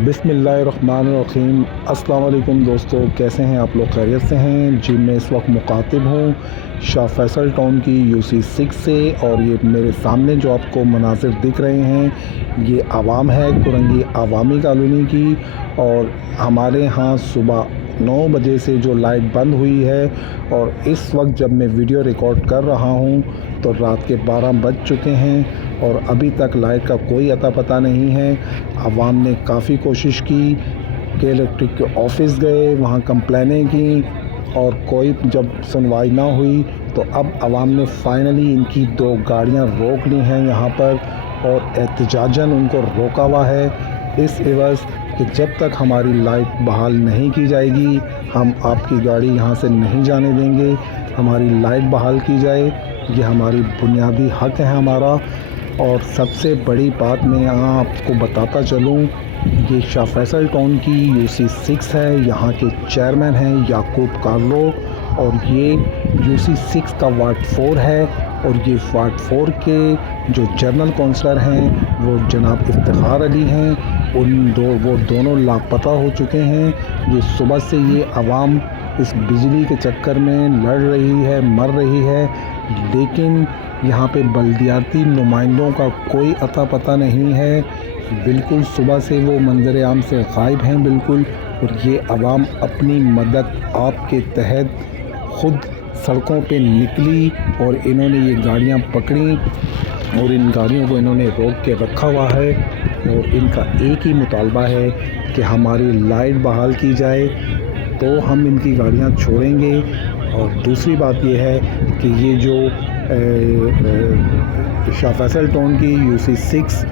बिस्मिल्लाहिर्रहमानिर्रहीम। अस्सलाम वालेकुम दोस्तों, कैसे हैं आप लोग? खैरियत से हैं जी। मैं इस वक्त मुखातिब हूँ शाह फैसल टाउन की UC6 से, और ये मेरे सामने जो आपको मनाज़िर दिख रहे हैं ये आवाम है कुरंगी आवामी कॉलोनी की। और हमारे यहाँ सुबह 9 बजे से जो लाइट बंद हुई है, और इस वक्त जब मैं वीडियो रिकॉर्ड कर रहा हूँ तो रात के 12 बज चुके हैं और अभी तक लाइट का कोई अता पता नहीं है। आवाम ने काफ़ी कोशिश की कि इलेक्ट्रिक के ऑफिस गए, वहाँ कंप्लेनें की, और कोई जब सुनवाई ना हुई तो अब आवाम ने फाइनली इनकी 2 गाड़ियाँ रोक ली हैं यहाँ पर, और एहतजाजन उनको रोका हुआ है इस एवज़ कि जब तक हमारी लाइट बहाल नहीं की जाएगी हम आपकी गाड़ी यहाँ से नहीं जाने देंगे। हमारी लाइट बहाल की जाए, ये हमारी बुनियादी हक़ है हमारा। और सबसे बड़ी बात मैं यहाँ आपको बताता चलूँ, ये शाह फैसल टाउन की UC6 है, यहाँ के चेयरमैन हैं याकूब कार्लो, और ये UC6 का वार्ड 4 है। और ये वार्ड 4 के जो जनरल काउंसलर हैं वो जनाब इफ्तिखार अली हैं। वो दोनों लापता हो चुके हैं। ये सुबह से ये आवाम इस बिजली के चक्कर में लड़ रही है, मर रही है, लेकिन यहाँ पे बल्दियाती नुमाइंदों का कोई अता पता नहीं है। बिल्कुल सुबह से वो मंजर आम से गायब हैं बिल्कुल। और ये आवाम अपनी मदद आपके तहत ख़ुद सड़कों पे निकली और इन्होंने ये गाड़ियाँ पकड़ी और इन गाड़ियों को इन्होंने रोक के रखा हुआ है। और इनका एक ही मुतालबा है कि हमारी लाइट बहाल की जाए तो हम इनकी गाड़ियाँ छोड़ेंगे। और दूसरी बात ये है कि ये जो शाह फैसल टाउन की UC6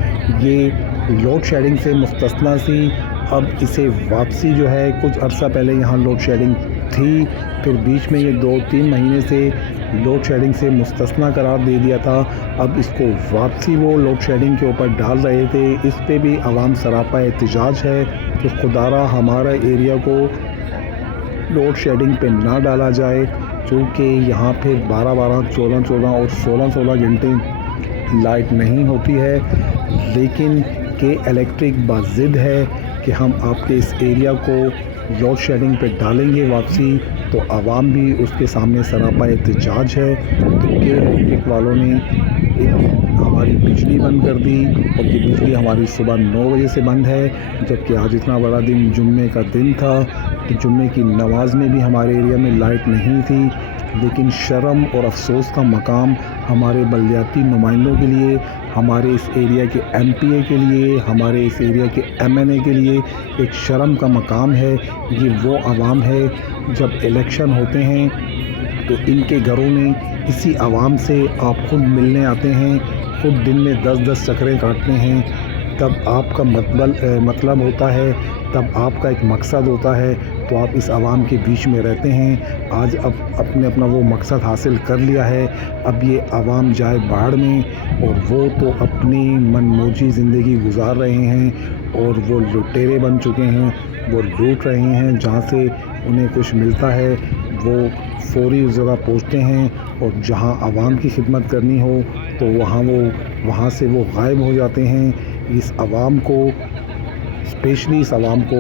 ये लोड शेडिंग से मुस्तस्ना सी। अब इसे वापसी जो है, कुछ अर्सा पहले यहाँ लोड शेडिंग थी, फिर बीच में ये 2-3 महीने से लोड शेडिंग से मुस्तस्ना करार दे दिया था। अब इसको वापसी वो लोड शेडिंग के ऊपर डाल रहे थे। इस पे भी आवाम सरापा एहतजाज है कि खुदारा हमारा एरिया को लोड शेडिंग पे ना डाला जाए, क्योंकि यहाँ पे 12-12, 14-14 और 16-16 घंटे लाइट नहीं होती है। लेकिन के इलेक्ट्रिक बाज़िद है कि हम आपके इस एरिया को लोड शेडिंग पे डालेंगे वापसी, तो आवाम भी उसके सामने सरापा एहतजाज है। तो के इलेक्ट्रिक वालों ने हमारी बिजली बंद कर दी, और ये बिजली हमारी सुबह 9 बजे से बंद है, जबकि आज इतना बड़ा दिन जुम्मे का दिन था कि जुम्मे की नमाज में भी हमारे एरिया में लाइट नहीं थी। लेकिन शर्म और अफसोस का मकाम हमारे बल्दियाती नुमाइंदों के लिए, हमारे इस एरिया के MPA के लिए, हमारे इस एरिया के MNA के लिए एक शर्म का मकाम है। ये वो आवाम है, जब इलेक्शन होते हैं तो इनके घरों में इसी आवाम से आप खुद मिलने आते हैं, खुद दिन में 10-10 चक्करें काटते हैं। तब आपका मतलब होता है, तब आपका एक मकसद होता है, तो आप इस आवाम के बीच में रहते हैं। आज अब अपने अपना वो मकसद हासिल कर लिया है। अब ये आवाम जाए बाढ़ में, और वो तो अपनी मनमौजी ज़िंदगी गुजार रहे हैं, और वो लुटेरे बन चुके हैं। वो लूट रहे हैं, जहाँ से उन्हें कुछ मिलता है वो फौरी उस जगह पहुँचते हैं, और जहाँ आवाम की खिदमत करनी हो तो वहाँ से वो गायब हो जाते हैं। इस आवाम को, स्पेशली इस आवाम को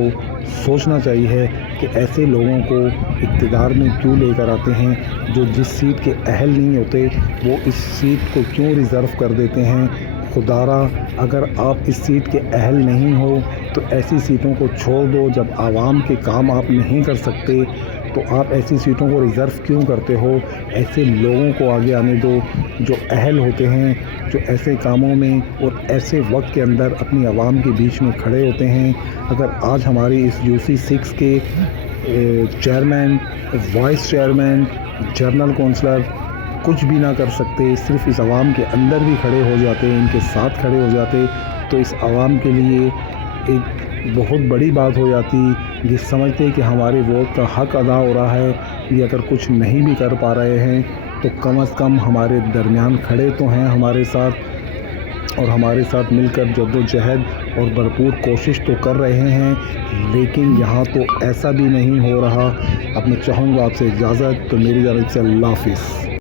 सोचना चाहिए कि ऐसे लोगों को इक़्तिदार में क्यों लेकर आते हैं, जो जिस सीट के अहल नहीं होते वो इस सीट को क्यों रिज़र्व कर देते हैं। खुदारा अगर आप इस सीट के अहल नहीं हो तो ऐसी सीटों को छोड़ दो। जब आवाम के काम आप नहीं कर सकते तो आप ऐसी सीटों को रिज़र्व क्यों करते हो? ऐसे लोगों को आगे आने दो जो अहल होते हैं, जो ऐसे कामों में और ऐसे वक्त के अंदर अपनी आवाम के बीच में खड़े होते हैं। अगर आज हमारी इस UC6 के chairman, vice chairman, general councillor कुछ भी ना कर सकते, सिर्फ इस आवाम के अंदर भी खड़े हो जाते, इनके साथ खड़े हो जाते, तो इस आवाम के लिए एक बहुत बड़ी बात हो जाती। ये समझते कि हमारे वोट का हक़ अदा हो रहा है। ये अगर कुछ नहीं भी कर पा रहे हैं तो कम से कम हमारे दरमियान खड़े तो हैं हमारे साथ, और हमारे साथ मिलकर जद्दोजहद और भरपूर कोशिश तो कर रहे हैं। लेकिन यहाँ तो ऐसा भी नहीं हो रहा। अब मैं चाहूँगा आपसे इजाज़त, तो मेरी जानब से अल्लाह हाफ़िज़।